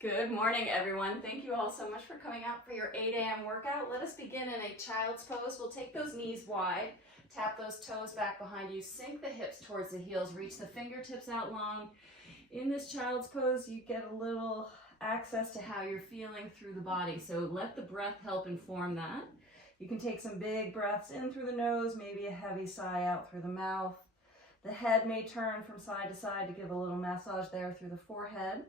Good morning, everyone. Thank you all so much for coming out for your 8 a.m. workout. Let us begin in a child's pose. We'll take those knees wide, tap those toes back behind you, sink the hips towards the heels, reach the fingertips out long. In this child's pose, you get a little access to how you're feeling through the body, so let the breath help inform that. You can take some big breaths in through the nose, maybe a heavy sigh out through the mouth. The head may turn from side to side to give a little massage there through the forehead.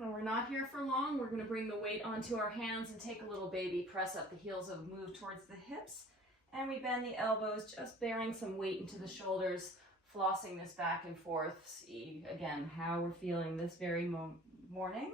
And we're not here for long. We're going to bring the weight onto our hands and take a little baby press up. The heels of move towards the hips, and we bend the elbows, just bearing some weight into the shoulders, flossing this back and forth. See again how we're feeling this very morning.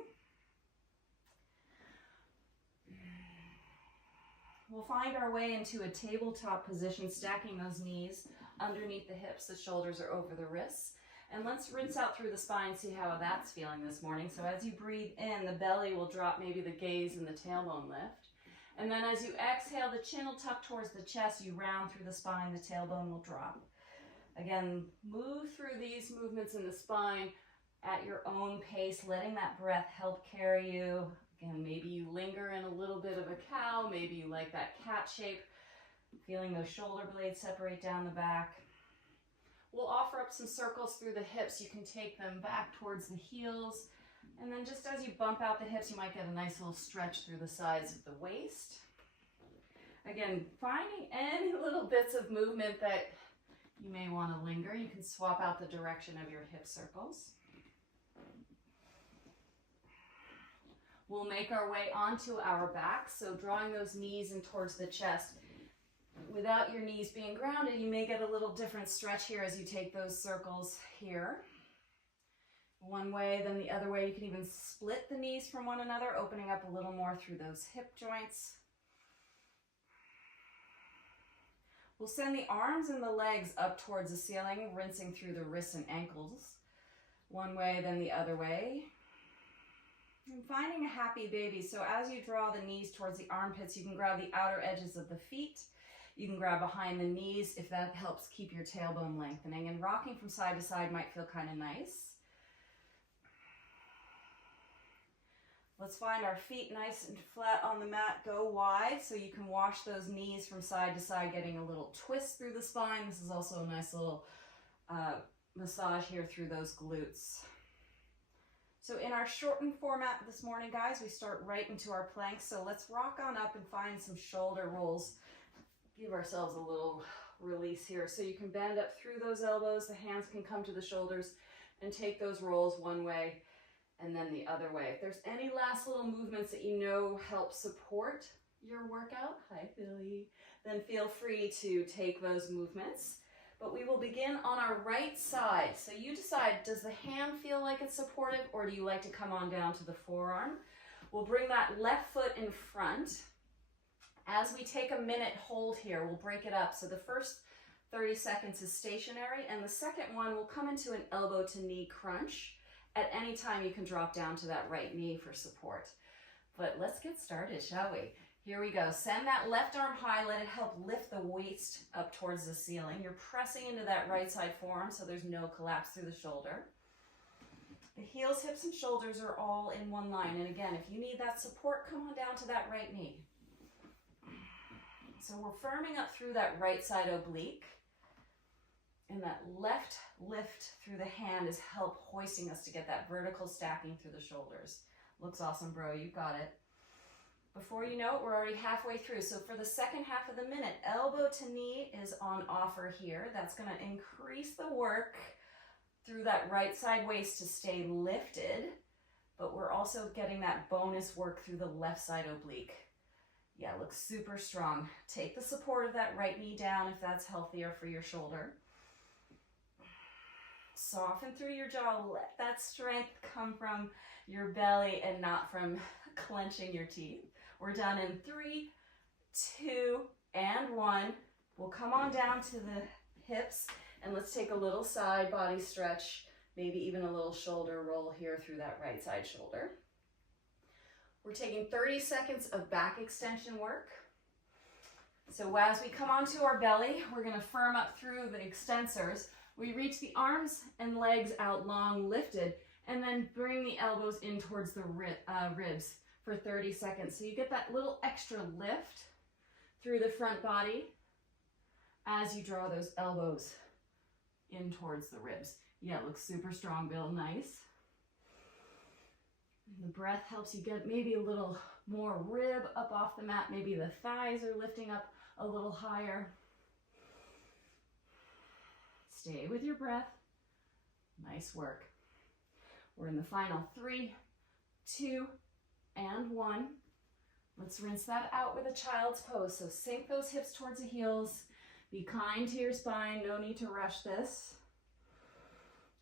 We'll find our way into a tabletop position, stacking those knees underneath the hips. The shoulders are over the wrists. And let's rinse out through the spine, see how that's feeling this morning. So as you breathe in, the belly will drop, maybe the gaze and the tailbone lift. And then as you exhale, the chin will tuck towards the chest. You round through the spine, the tailbone will drop. Again, move through these movements in the spine at your own pace, letting that breath help carry you. Again, maybe you linger in a little bit of a cow. Maybe you like that cat shape, feeling those shoulder blades separate down the back. We'll offer up some circles through the hips. You can take them back towards the heels. And then just as you bump out the hips, you might get a nice little stretch through the sides of the waist. Again, finding any little bits of movement that you may want to linger. You can swap out the direction of your hip circles. We'll make our way onto our back, so drawing those knees in towards the chest. Without your knees being grounded, you may get a little different stretch here as you take those circles here. One way, then the other way. You can even split the knees from one another, opening up a little more through those hip joints. We'll send the arms and the legs up towards the ceiling, rinsing through the wrists and ankles. One way, then the other way. And finding a happy baby. So as you draw the knees towards the armpits, you can grab the outer edges of the feet. You can grab behind the knees if that helps keep your tailbone lengthening. And rocking from side to side might feel kind of nice. Let's find our feet nice and flat on the mat. Go wide so you can wash those knees from side to side, getting a little twist through the spine. This is also a nice little massage here through those glutes. So in our shortened format this morning, guys, we start right into our planks. So let's rock on up and find some shoulder rolls. Give ourselves a little release here. So you can bend up through those elbows, the hands can come to the shoulders, and take those rolls one way and then the other way. If there's any last little movements that you know help support your workout, hi Billy, then feel free to take those movements. But we will begin on our right side. So you decide, does the hand feel like it's supportive, or do you like to come on down to the forearm? We'll bring that left foot in front. As we take a minute hold here, we'll break it up. So the first 30 seconds is stationary, and the second one will come into an elbow to knee crunch. At any time, you can drop down to that right knee for support. But let's get started, shall we? Here we go. Send that left arm high. Let it help lift the waist up towards the ceiling. You're pressing into that right side forearm so there's no collapse through the shoulder. The heels, hips, and shoulders are all in one line. And again, if you need that support, come on down to that right knee. So we're firming up through that right side oblique. And that left lift through the hand is help hoisting us to get that vertical stacking through the shoulders. Looks awesome, bro. You got it. Before you know it, we're already halfway through. So for the second half of the minute, elbow to knee is on offer here. That's going to increase the work through that right side waist to stay lifted. But we're also getting that bonus work through the left side oblique. Yeah, looks super strong. Take the support of that right knee down if that's healthier for your shoulder. Soften through your jaw. Let that strength come from your belly and not from clenching your teeth. We're done in 3, 2, and 1. We'll come on down to the hips, and let's take a little side body stretch, maybe even a little shoulder roll here through that right side shoulder. We're taking 30 seconds of back extension work. So as we come onto our belly, we're going to firm up through the extensors. We reach the arms and legs out long, lifted, And then bring the elbows in towards the ribs for 30 seconds. So you get that little extra lift through the front body as you draw those elbows in towards the ribs. Yeah, it looks super strong, Bill. Nice. And the breath helps you get maybe a little more rib up off the mat. Maybe the thighs are lifting up a little higher. Stay with your breath. Nice work. We're in the final 3, 2, and 1. Let's rinse that out with a child's pose. So sink those hips towards the heels. Be kind to your spine. No need to rush this.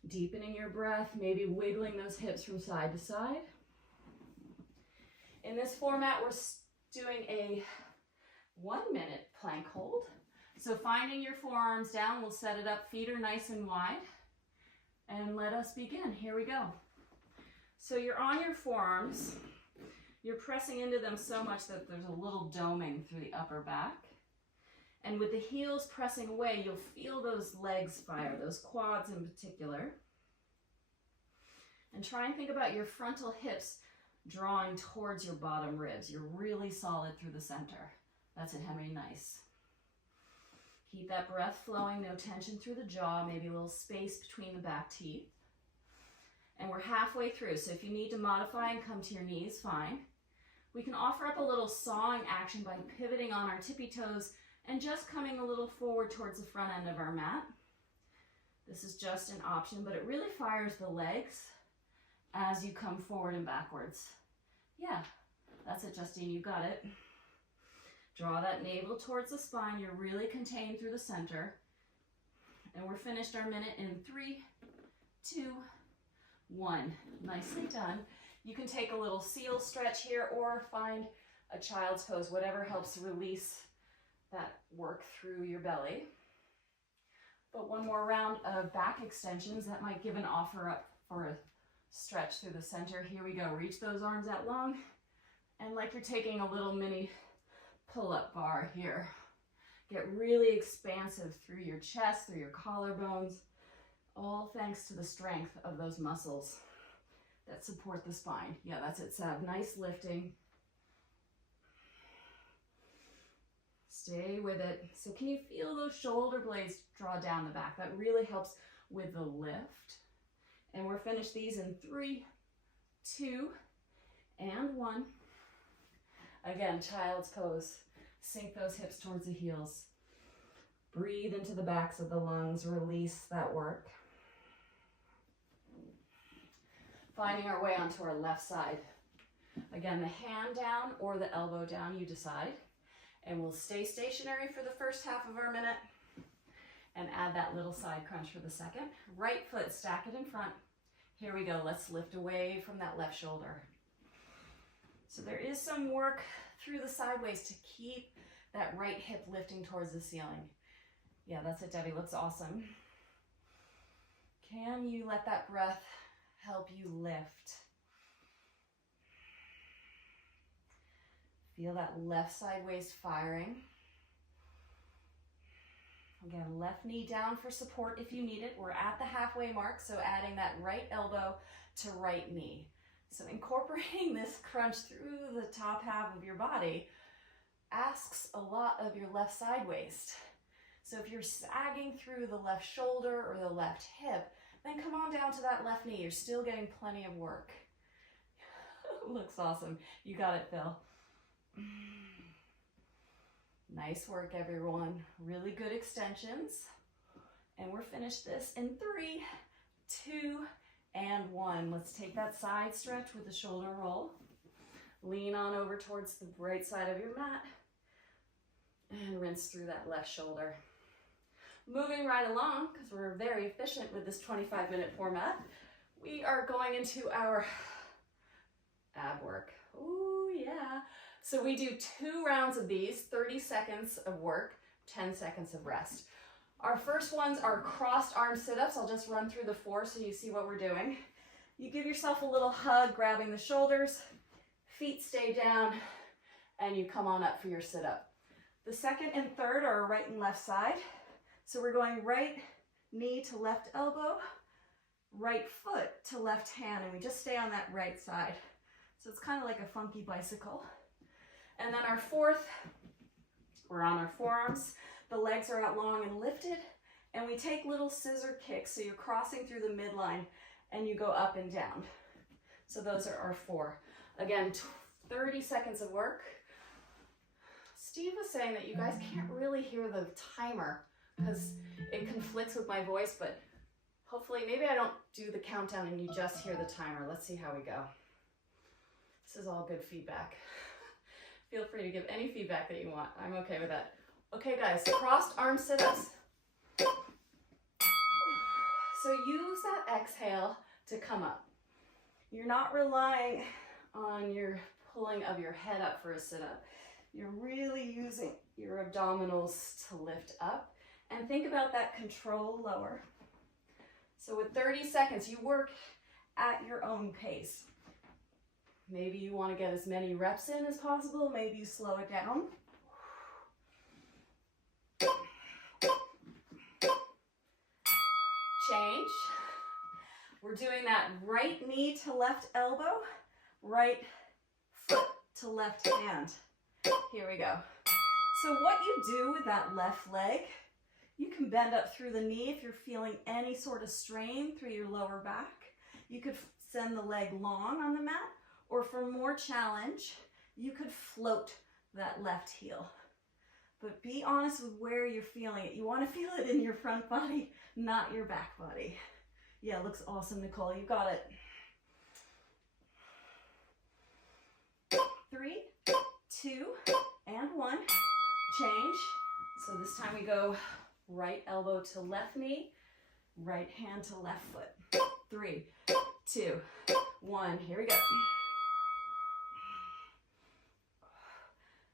Deepening your breath, maybe wiggling those hips from side to side. In this format, we're doing a 1-minute plank hold. So finding your forearms down, we'll set it up, feet are nice and wide. And let us begin. Here we go. So you're on your forearms. You're pressing into them so much that there's a little doming through the upper back. And with the heels pressing away, you'll feel those legs fire, those quads in particular. And try and think about your frontal hips drawing towards your bottom ribs. You're really solid through the center. That's it, Henry, nice. Keep that breath flowing, no tension through the jaw, maybe a little space between the back teeth. And we're halfway through, so if you need to modify and come to your knees, fine. We can offer up a little sawing action by pivoting on our tippy toes and just coming a little forward towards the front end of our mat. This is just an option, but it really fires the legs as you come forward and backwards. Yeah, that's it, Justine, you got it. Draw that navel towards the spine. You're really contained through the center. And we're finished our minute in 3, 2, 1. Nicely done. You can take a little seal stretch here or find a child's pose, whatever helps release that work through your belly. But one more round of back extensions that might give an offer up for a stretch through the center. Here we go. Reach those arms out long. And like you're taking a little mini pull-up bar here. Get really expansive through your chest, through your collarbones, all thanks to the strength of those muscles that support the spine. Yeah, that's it, Sab. Nice lifting. Stay with it. So can you feel those shoulder blades draw down the back? That really helps with the lift. And we're finished these in 3, 2, and 1. Again, child's pose. Sink those hips towards the heels. Breathe into the backs of the lungs. Release that work. Finding our way onto our left side. Again, the hand down or the elbow down, you decide. And we'll stay stationary for the first half of our minute and add that little side crunch for the second. Right foot, stack it in front. Here we go. Let's lift away from that left shoulder. So there is some work through the sideways to keep that right hip lifting towards the ceiling. Yeah, that's it, Debbie. Looks awesome. Can you let that breath help you lift? Feel that left side waist firing. Again, left knee down for support if you need it. We're at the halfway mark, so adding that right elbow to right knee. So incorporating this crunch through the top half of your body asks a lot of your left side waist. So if you're sagging through the left shoulder or the left hip, then come on down to that left knee. You're still getting plenty of work. Looks awesome. You got it, Phil. Nice work, everyone. Really good extensions. And we're finished this in 3, 2, and 1. Let's take that side stretch with the shoulder roll. Lean on over towards the right side of your mat and rinse through that left shoulder. Moving right along, because we're very efficient with this 25-minute format, we are going into our ab work. Ooh, yeah. So we do 2 rounds of these, 30 seconds of work, 10 seconds of rest. Our first ones are crossed arm sit-ups. I'll just run through the 4 so you see what we're doing. You give yourself a little hug, grabbing the shoulders, feet stay down, and you come on up for your sit-up. The second and third are right and left side. So we're going right knee to left elbow, right foot to left hand, and we just stay on that right side. So it's kind of like a funky bicycle. And then our fourth, we're on our forearms. The legs are out long and lifted, and we take little scissor kicks. So you're crossing through the midline and you go up and down. So those are our 4. Again, 30 seconds of work. Steve was saying that you guys can't really hear the timer because it conflicts with my voice, but hopefully, maybe I don't do the countdown and you just hear the timer. Let's see how we go. This is all good feedback. Feel free to give any feedback that you want. I'm okay with that. Okay, guys, crossed arm sit-ups. So use that exhale to come up. You're not relying on your pulling of your head up for a sit-up. You're really using your abdominals to lift up. And think about that control lower. So with 30 seconds, you work at your own pace. Maybe you want to get as many reps in as possible. Maybe you slow it down. Change. We're doing that right knee to left elbow, right foot to left hand. Here we go. So what you do with that left leg, you can bend up through the knee if you're feeling any sort of strain through your lower back. You could send the leg long on the mat, or for more challenge, you could float that left heel. But be honest with where you're feeling it. You want to feel it in your front body, not your back body. Yeah, it looks awesome, Nicole. You got it. 3, 2, and 1. Change. So this time we go right elbow to left knee, right hand to left foot. 3, 2, 1. Here we go.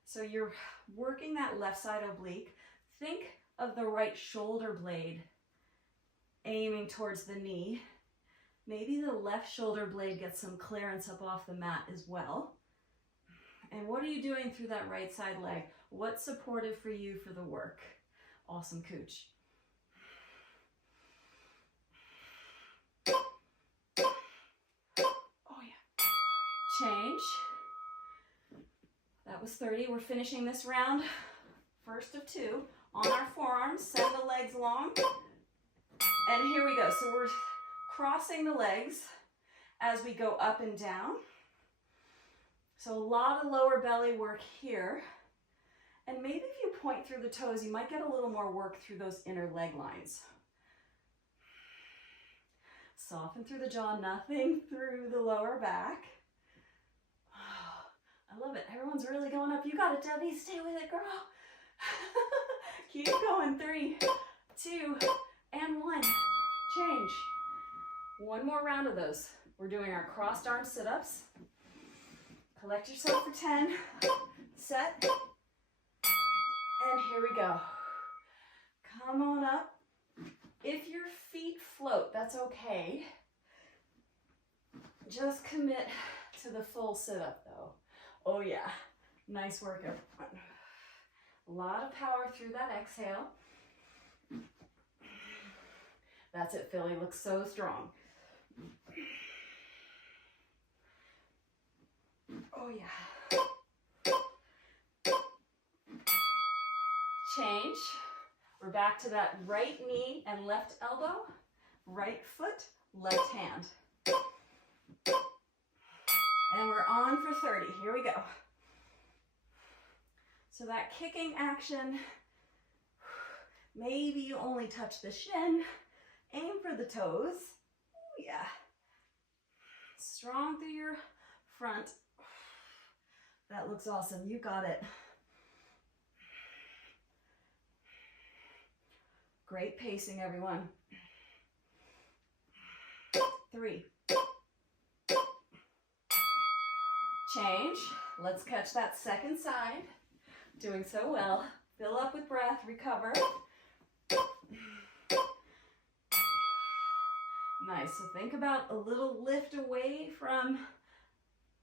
So you're working that left side oblique. Think of the right shoulder blade aiming towards the knee. Maybe the left shoulder blade gets some clearance up off the mat as well. And what are you doing through that right side leg? What's supportive for you for the work? Awesome, Cooch. Oh yeah. Change. That was 30. We're finishing this round, first of 2, on our forearms. Send the legs long. And here we go. So we're crossing the legs as we go up and down. So a lot of lower belly work here. And maybe if you point through the toes, you might get a little more work through those inner leg lines. Soften through the jaw, nothing through the lower back. I love it. Everyone's really going up. You got it, Debbie. Stay with it, girl. Keep going. 3, 2, and 1. Change. One more round of those. We're doing our crossed arm sit-ups. Collect yourself for 10. Set. And here we go. Come on up. If your feet float, that's okay. Just commit to the full sit-up though. Oh yeah, nice work everyone. A lot of power through that exhale. That's it, Philly, looks so strong. Oh yeah. Change. We're back to that right knee and left elbow, right foot, left hand. And we're on for 30. Here we go. So that kicking action, maybe you only touch the shin. Aim for the toes. Ooh, yeah. Strong through your front. That looks awesome. You got it. Great pacing, everyone. 3. Change. Let's catch that second side. Doing so well. Fill up with breath. Recover. Nice. So think about a little lift away from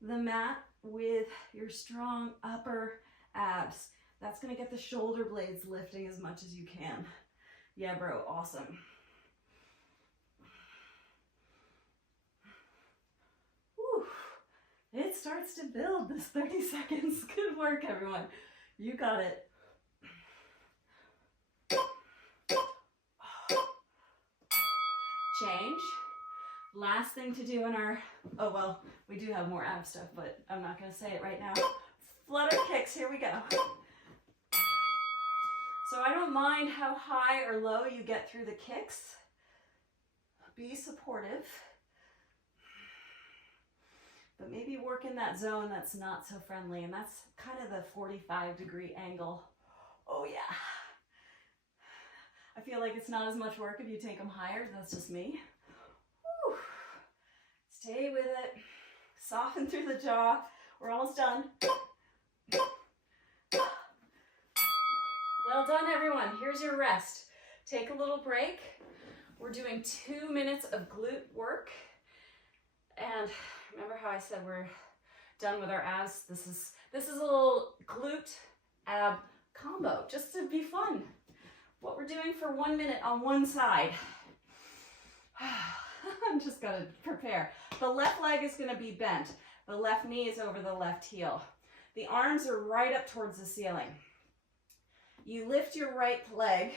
the mat with your strong upper abs. That's going to get the shoulder blades lifting as much as you can. Yeah, bro. Awesome. It starts to build this 30 seconds. Good work, everyone. You got it. Change. Last thing to do in our, oh well, we do have more ab stuff, but I'm not going to say it right now. Flutter kicks, here we go. So I don't mind how high or low you get through the kicks. Be supportive. But maybe work in that zone that's not so friendly, and that's kind of the 45-degree angle. Oh yeah. I feel like it's not as much work if you take them higher. That's just me. Whew. Stay with it. Soften through the jaw. We're almost done. Well done, everyone. Here's your rest. Take a little break. We're doing 2 minutes of glute work. And remember how I said we're done with our abs? This is a little glute ab combo, just to be fun. What we're doing for 1 minute on one side. I'm just gonna prepare. The left leg is gonna be bent. The left knee is over the left heel. The arms are right up towards the ceiling. You lift your right leg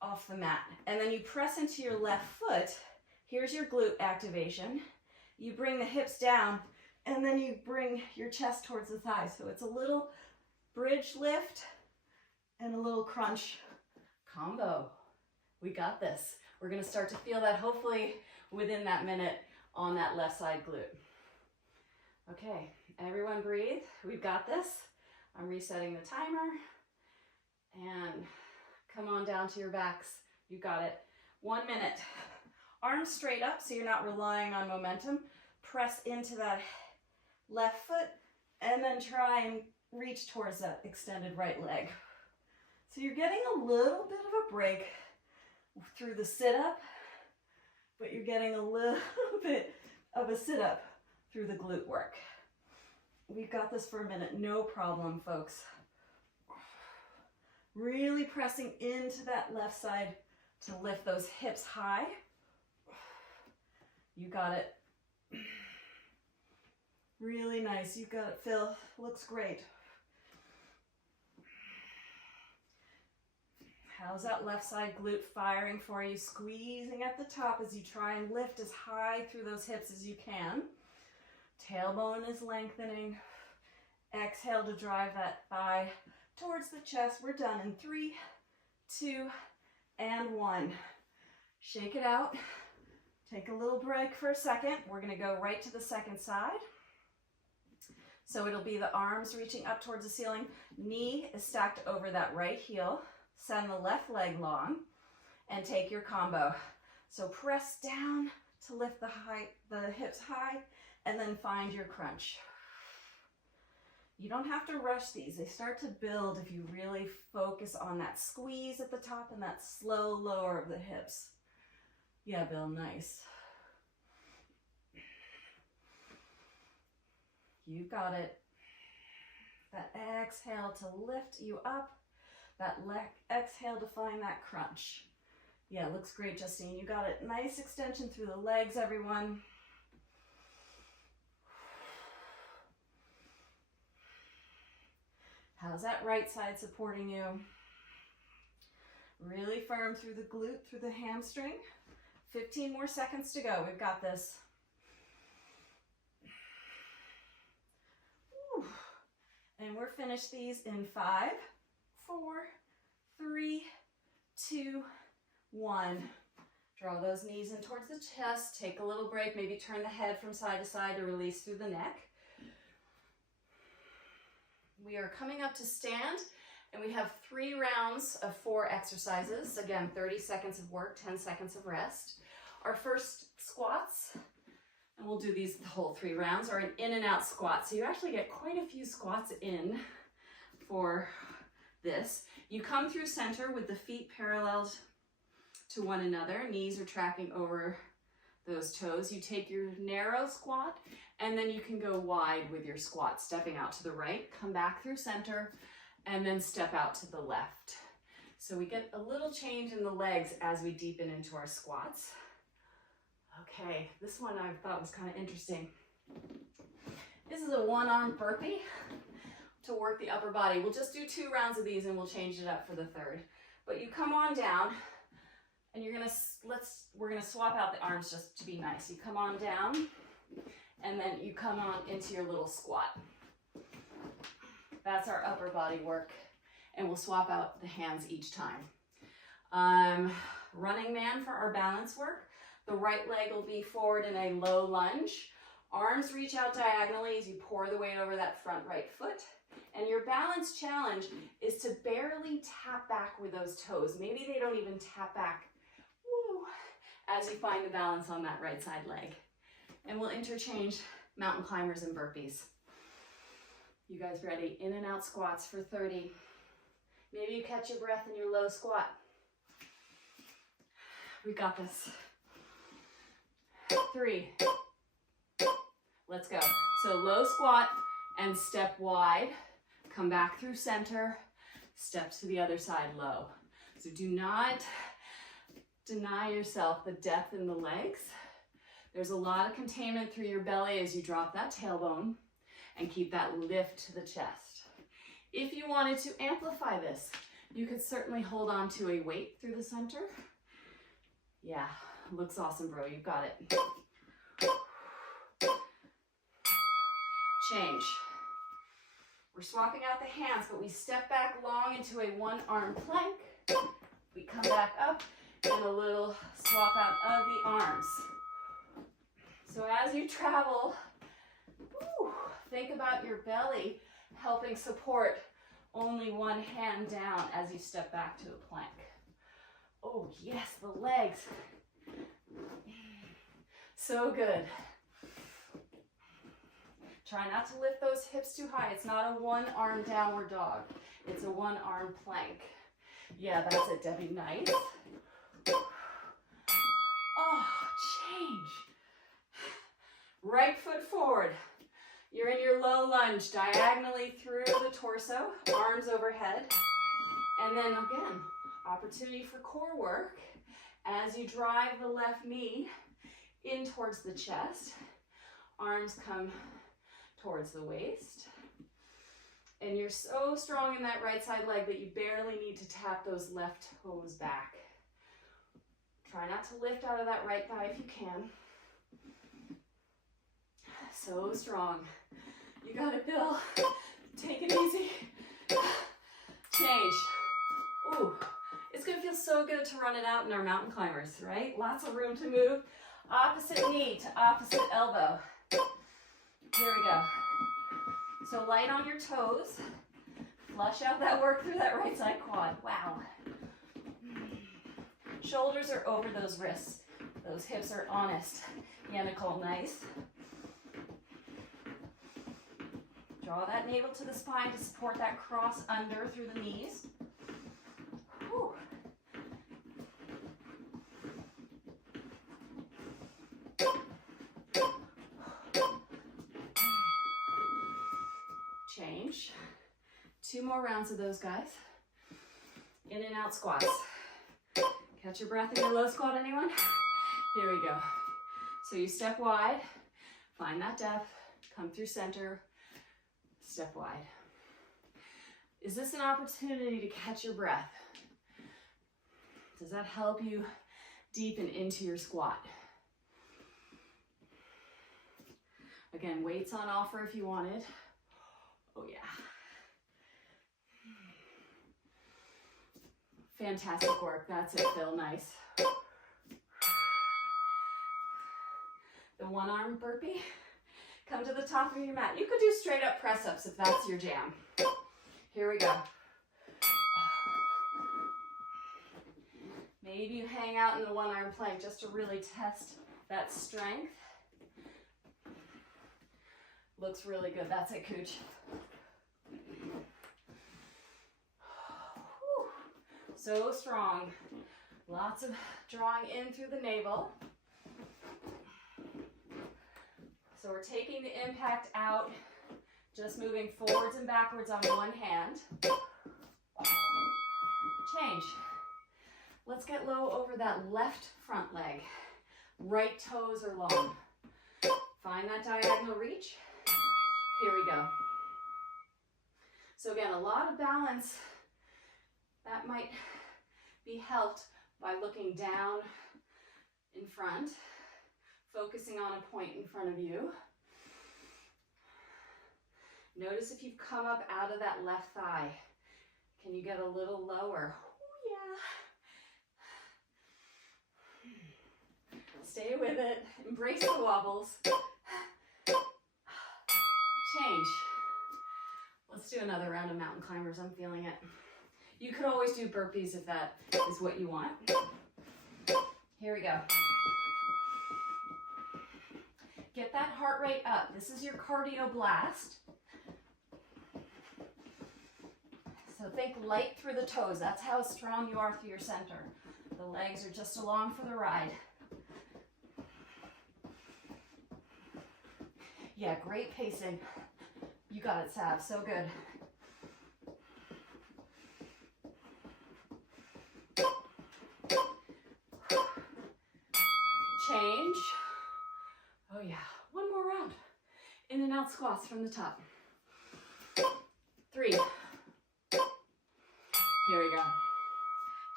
off the mat, and then you press into your left foot. Here's your glute activation. You bring the hips down, and then you bring your chest towards the thighs. So it's a little bridge lift and a little crunch combo. We got this. We're gonna start to feel that hopefully within that minute on that left side glute. Okay, everyone breathe. We've got this. I'm resetting the timer. And come on down to your backs. You got it. 1 minute. Arms straight up so you're not relying on momentum. Press into that left foot and then try and reach towards that extended right leg. So you're getting a little bit of a break through the sit-up, but you're getting a little bit of a sit-up through the glute work. We've got this for a minute, no problem, folks. Really pressing into that left side to lift those hips high. You got it. Really nice. You got it, Phil. Looks great. How's that left side glute firing for you? Squeezing at the top as you try and lift as high through those hips as you can. Tailbone is lengthening. Exhale to drive that thigh towards the chest. We're done in 3, 2, and 1. Shake it out. Take a little break for a second. We're going to go right to the second side. So it'll be the arms reaching up towards the ceiling. Knee is stacked over that right heel. Send the left leg long and take your combo. So press down to lift the hips high and then find your crunch. You don't have to rush these. They start to build if you really focus on that squeeze at the top and that slow lower of the hips. Yeah, Bill, nice. You got it. That exhale to lift you up. That exhale to find that crunch. Yeah, looks great, Justine. You got it. Nice extension through the legs, everyone. How's that right side supporting you? Really firm through the glute, through the hamstring. 15 more seconds to go. We've got this. Whew. And we're finished these in 5, 4, 3, 2, 1. Draw those knees in towards the chest. Take a little break. Maybe turn the head from side to side to release through the neck. We are coming up to stand, and we have 3 rounds of 4 exercises. Again, 30 seconds of work, 10 seconds of rest. Our first squats, and we'll do these the whole 3 rounds, are an in and out squat. So you actually get quite a few squats in for this. You come through center with the feet paralleled to one another. Knees are tracking over those toes. You take your narrow squat, and then you can go wide with your squat, stepping out to the right, come back through center, and then step out to the left. So we get a little change in the legs as we deepen into our squats. Okay, this one I thought was kind of interesting. This is a one-arm burpee to work the upper body. We'll just do 2 rounds of these and we'll change it up for the 3rd. But you come on down and we're gonna swap out the arms just to be nice. You come on down and then you come on into your little squat. That's our upper body work. And we'll swap out the hands each time. Running man for our balance work. The right leg will be forward in a low lunge. Arms reach out diagonally as you pour the weight over that front right foot. And your balance challenge is to barely tap back with those toes. Maybe they don't even tap back. Woo, as you find the balance on that right side leg. And we'll interchange mountain climbers and burpees. You guys ready? In and out squats for 30. Maybe you catch your breath in your low squat. We got this. 3. Let's go. So low squat and step wide. Come back through center. Step to the other side low. So do not deny yourself the depth in the legs. There's a lot of containment through your belly as you drop that tailbone and keep that lift to the chest. If you wanted to amplify this, you could certainly hold on to a weight through the center. Yeah, looks awesome, bro. You got it. Change. We're swapping out the hands, but we step back long into a one-arm plank. We come back up and a little swap out of the arms. So as you travel, think about your belly helping support only one hand down as you step back to a plank. Oh yes, the legs. So good. Try not to lift those hips too high. It's not a one-arm downward dog. It's a one-arm plank. Yeah, that's it, Debbie. Nice. Oh, change. Right foot forward. You're in your low lunge, diagonally through the torso, arms overhead. And then again, opportunity for core work as you drive the left knee in towards the chest. Arms come towards the waist. And you're so strong in that right side leg that you barely need to tap those left toes back. Try not to lift out of that right thigh if you can. So strong. You got it, Bill. Take it easy. Change. Ooh, it's gonna feel so good to run it out in our mountain climbers, right? Lots of room to move. Opposite knee to opposite elbow. Here we go. So light on your toes. Flush out that work through that right side quad. Wow. Shoulders are over those wrists. Those hips are honest. Yeah, Nicole, nice. Draw that navel to the spine to support that cross under through the knees. Whew. Change. 2 more rounds of those, guys. In and out squats. Catch your breath in your low squat, anyone? Here we go. So you step wide, find that depth, come through center, step wide. Is this an opportunity to catch your breath? Does that help you deepen into your squat? Again, weights on offer if you wanted. Oh yeah. Fantastic work. That's it, Phil. Nice. The one-arm burpee. Come to the top of your mat. You could do straight up press-ups if that's your jam. Here we go. Maybe you hang out in the one-arm plank just to really test that strength. Looks really good. That's it, Cooch. So strong. Lots of drawing in through the navel. So we're taking the impact out, just moving forwards and backwards on one hand. Change. Let's get low over that left front leg. Right toes are long. Find that diagonal reach. Here we go. So again, a lot of balance that might be helped by looking down in front, focusing on a point in front of you. Notice if you've come up out of that left thigh. Can you get a little lower? Oh, yeah. Stay with it. Embrace the wobbles. Change. Let's do another round of mountain climbers. I'm feeling it. You could always do burpees if that is what you want. Here we go. Get that heart rate up. This is your cardio blast. So think light through the toes. That's how strong you are through your center. The legs are just along for the ride. Yeah, great pacing. You got it, Sav. So good. Change. Oh yeah, one more round. In and out squats from the top. 3. Here we go.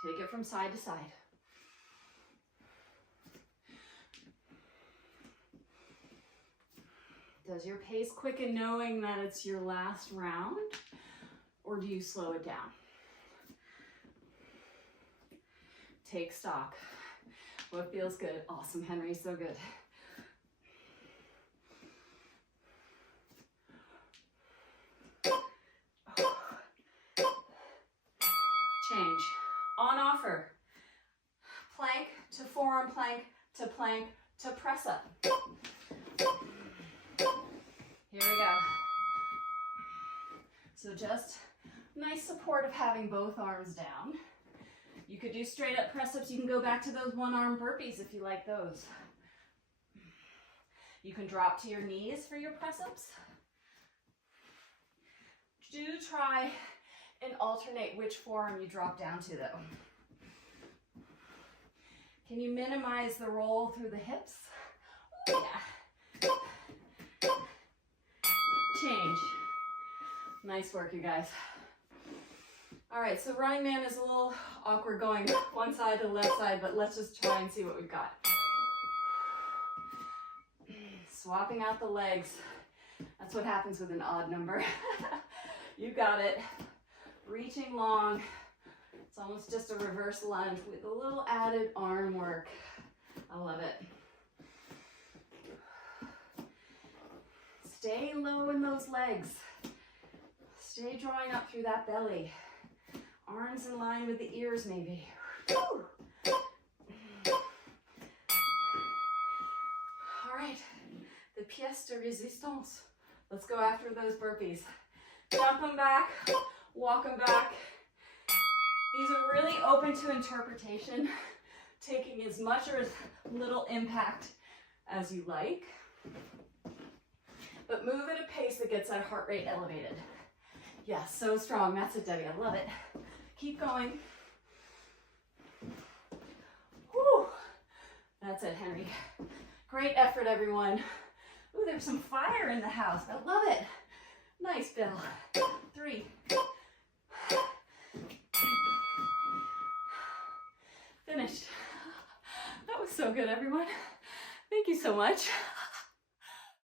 Take it from side to side. Does your pace quicken knowing that it's your last round, or do you slow it down? Take stock. What feels good? Awesome, Henry, so good. Change. On offer. Plank to forearm plank to press up. Here we go. So just nice support of having both arms down. You could do straight up press ups. You can go back to those one arm burpees if you like those. You can drop to your knees for your press ups. Do try and alternate which forearm you drop down to though. Can you minimize the roll through the hips? Ooh, yeah. Change. Nice work, you guys. All right, so running man is a little awkward going one side to the left side, but let's just try and see what we've got. Swapping out the legs. That's what happens with an odd number. You got it. Reaching long. It's almost just a reverse lunge with a little added arm work. I love it. Stay low in those legs. Stay drawing up through that belly. Arms in line with the ears maybe. Woo! All right, the pièce de résistance. Let's go after those burpees. Jump them back, walk them back. These are really open to interpretation, taking as much or as little impact as you like. But move at a pace that gets that heart rate elevated. Yeah, so strong. That's it, Debbie. I love it. Keep going. Whew. That's it, Henry. Great effort, everyone. Ooh, there's some fire in the house. I love it. Nice, Bill. 3. Finished. That was so good, everyone. Thank you so much.